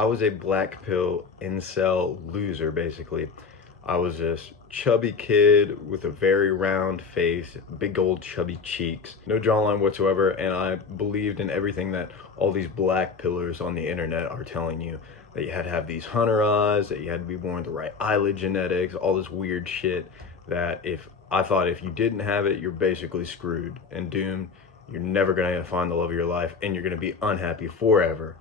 I was a black pill incel loser, basically. I was this chubby kid with a very round face, big old chubby cheeks, no jawline whatsoever, and I believed in everything that all these black pillars on the internet are telling you. That you had to have these hunter eyes, that you had to be born with the right eyelid genetics, all this weird shit that I thought if you didn't have it, you're basically screwed and doomed. You're never gonna find the love of your life and you're gonna be unhappy forever.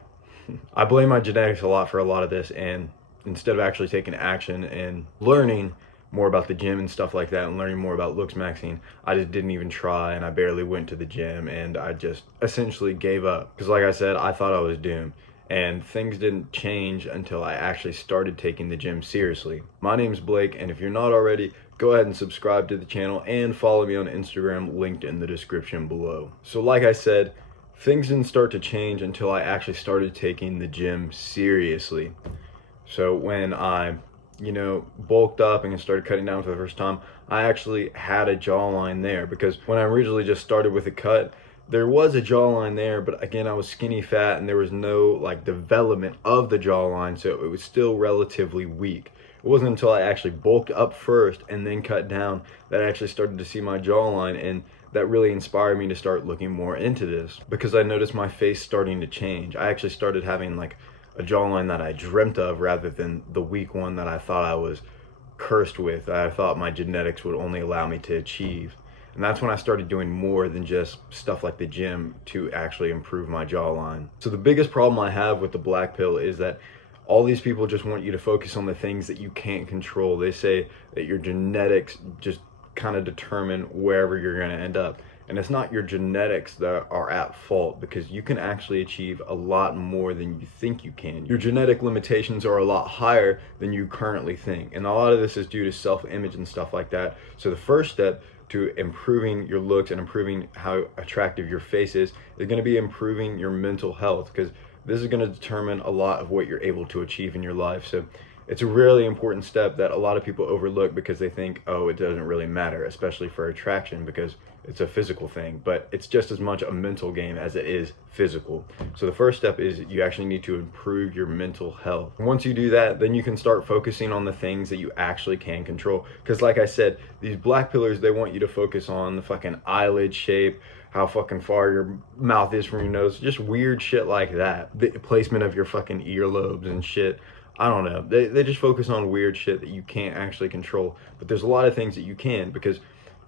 I blame my genetics a lot for a lot of this, and instead of actually taking action and learning more about the gym and stuff like that and learning more about looks maxing, I just didn't even try, and I barely went to the gym, and I just essentially gave up because, like I said, I thought I was doomed, and things didn't change until I actually started taking the gym seriously. My name's Blake, and if you're not already, go ahead and subscribe to the channel and follow me on Instagram, linked in the description below. So like I said, things didn't start to change until I actually started taking the gym seriously. So when I, bulked up and started cutting down for the first time, I actually had a jawline there, because when I originally just started with a cut, there was a jawline there, but again, I was skinny fat and there was no like development of the jawline, so it was still relatively weak. It wasn't until I actually bulked up first and then cut down that I actually started to see my jawline, and that really inspired me to start looking more into this, because I noticed my face starting to change. I actually started having like a jawline that I dreamt of rather than the weak one that I thought I was cursed with, that I thought my genetics would only allow me to achieve. And that's when I started doing more than just stuff like the gym to actually improve my jawline. So the biggest problem I have with the black pill is that all these people just want you to focus on the things that you can't control. They say that your genetics just kind of determine wherever you're going to end up. And it's not your genetics that are at fault, because you can actually achieve a lot more than you think you can. Your genetic limitations are a lot higher than you currently think. And a lot of this is due to self-image and stuff like that. So the first step to improving your looks and improving how attractive your face is going to be improving your mental health, because this is going to determine a lot of what you're able to achieve in your life. So it's a really important step that a lot of people overlook because they think, oh, it doesn't really matter, especially for attraction, because it's a physical thing, but it's just as much a mental game as it is physical. So the first step is you actually need to improve your mental health. And once you do that, then you can start focusing on the things that you actually can control. Because like I said, these black pillars, they want you to focus on the fucking eyelid shape, how fucking far your mouth is from your nose, just weird shit like that. The placement of your fucking earlobes and shit. I don't know. They just focus on weird shit that you can't actually control. But there's a lot of things that you can, because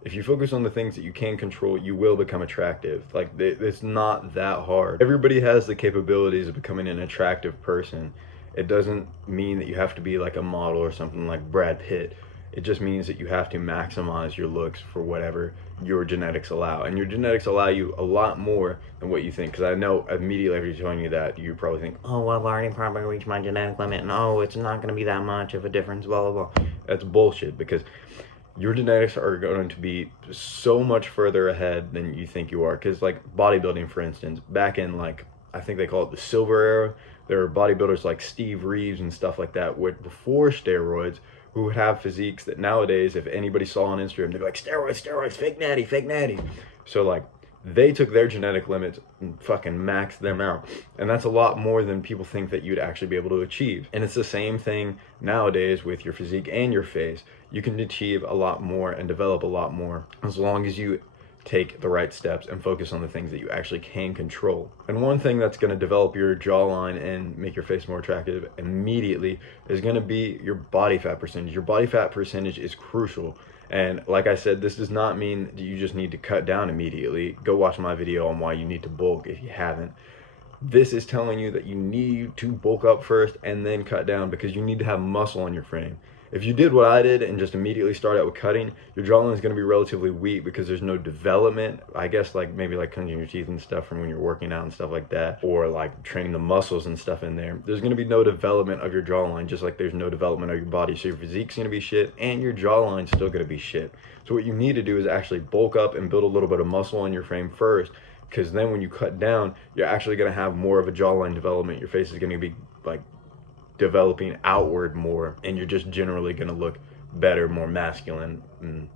if you focus on the things that you can control, you will become attractive. Like, it's not that hard. Everybody has the capabilities of becoming an attractive person. It doesn't mean that you have to be like a model or something like Brad Pitt. It just means that you have to maximize your looks for whatever your genetics allow. And your genetics allow you a lot more than what you think. Because I know immediately after telling you that, you probably think, oh, well, I've already probably reached my genetic limit, and oh, it's not going to be that much of a difference, blah, blah, blah. That's bullshit, because your genetics are going to be so much further ahead than you think you are. Because like bodybuilding, for instance, back in like, I think they call it the silver era, there were bodybuilders like Steve Reeves and stuff like that, before steroids, who would have physiques that nowadays, if anybody saw on Instagram, they'd be like, steroids, steroids, fake natty, fake natty. So like, they took their genetic limits and fucking maxed them out. And that's a lot more than people think that you'd actually be able to achieve. And it's the same thing nowadays with your physique and your face. You can achieve a lot more and develop a lot more as long as you take the right steps and focus on the things that you actually can control. And one thing that's going to develop your jawline and make your face more attractive immediately is going to be your body fat percentage. Your body fat percentage is crucial. And like I said, this does not mean that you just need to cut down immediately. Go watch my video on why you need to bulk if you haven't. This is telling you that you need to bulk up first and then cut down, because you need to have muscle on your frame. If you did what I did and just immediately start out with cutting, your jawline is going to be relatively weak because there's no development. I guess like maybe like clenching your teeth and stuff from when you're working out and stuff like that, or like training the muscles and stuff in there. There's going to be no development of your jawline, just like there's no development of your body. So your physique's going to be shit and your jawline's still going to be shit. So what you need to do is actually bulk up and build a little bit of muscle on your frame first, because then when you cut down, you're actually going to have more of a jawline development. Your face is going to be like developing outward more, and you're just generally going to look better, more masculine, and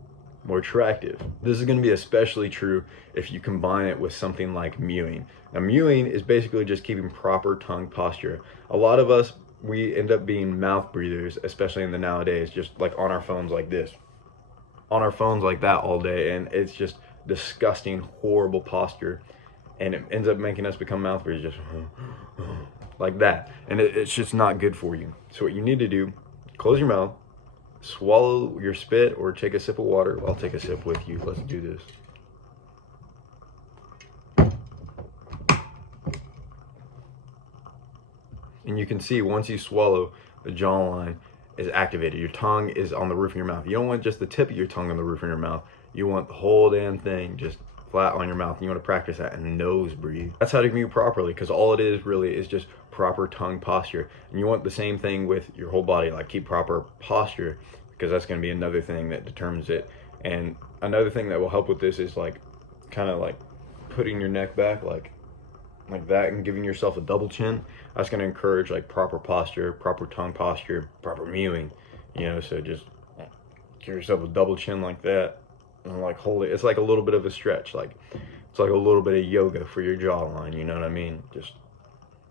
more attractive. This is going to be especially true if you combine it with something like mewing. Now, mewing is basically just keeping proper tongue posture. A lot of us, we end up being mouth breathers, especially in the nowadays, just like on our phones like this, on our phones like that all day, and it's just disgusting, horrible posture, and it ends up making us become mouth breathers, just like that, and it's just not good for you. So what you need to do, close your mouth, swallow your spit, or take a sip of water. I'll take a sip with you. Let's do this. And you can see once you swallow, the jawline is activated. Your tongue is on the roof of your mouth. You don't want just the tip of your tongue on the roof of your mouth. You want the whole damn thing just flat on your mouth. And you want to practice that and nose breathe. That's how to mew properly, because all it is really is just proper tongue posture. And you want the same thing with your whole body, like keep proper posture, because that's going to be another thing that determines it. And another thing that will help with this is like kind of like putting your neck back like that and giving yourself a double chin. That's going to encourage like proper posture, proper tongue posture, proper mewing, you know. So just give yourself a double chin like that and like hold it. It's like a little bit of a stretch, like it's like a little bit of yoga for your jawline, you know what I mean? Just.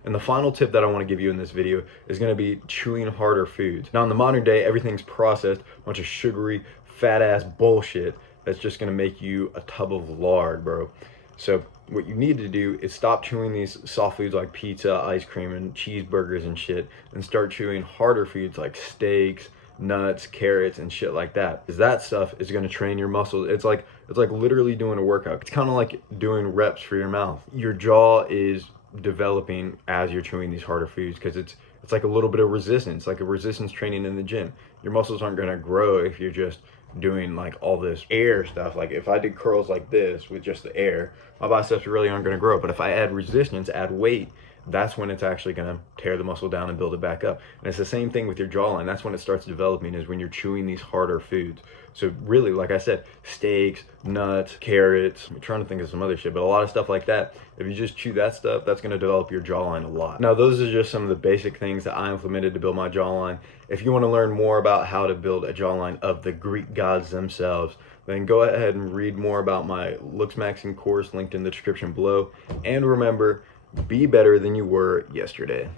And the final tip that I want to give you in this video is going to be chewing harder foods. Now in the modern day, everything's processed, a bunch of sugary, fat ass bullshit that's just going to make you a tub of lard, bro. So what you need to do is stop chewing these soft foods like pizza, ice cream, and cheeseburgers and shit, and start chewing harder foods like steaks, nuts, carrots, and shit like that. Because that stuff is going to train your muscles. It's like literally doing a workout. It's kind of like doing reps for your mouth. Your jaw is developing as you're chewing these harder foods, because it's like a little bit of resistance, like a resistance training in the gym. Your muscles aren't going to grow if you're just doing like all this air stuff. Like if I did curls like this with just the air, my biceps really aren't going to grow. But if I add resistance, add weight, that's when it's actually going to tear the muscle down and build it back up. And it's the same thing with your jawline. That's when it starts developing, is when you're chewing these harder foods. So really, like I said, steaks, nuts, carrots, I'm trying to think of some other shit, but a lot of stuff like that, if you just chew that stuff, that's going to develop your jawline a lot. Now, those are just some of the basic things that I implemented to build my jawline. If you want to learn more about how to build a jawline of the Greek gods themselves, then go ahead and read more about my Looks Maxing course linked in the description below. And remember, be better than you were yesterday.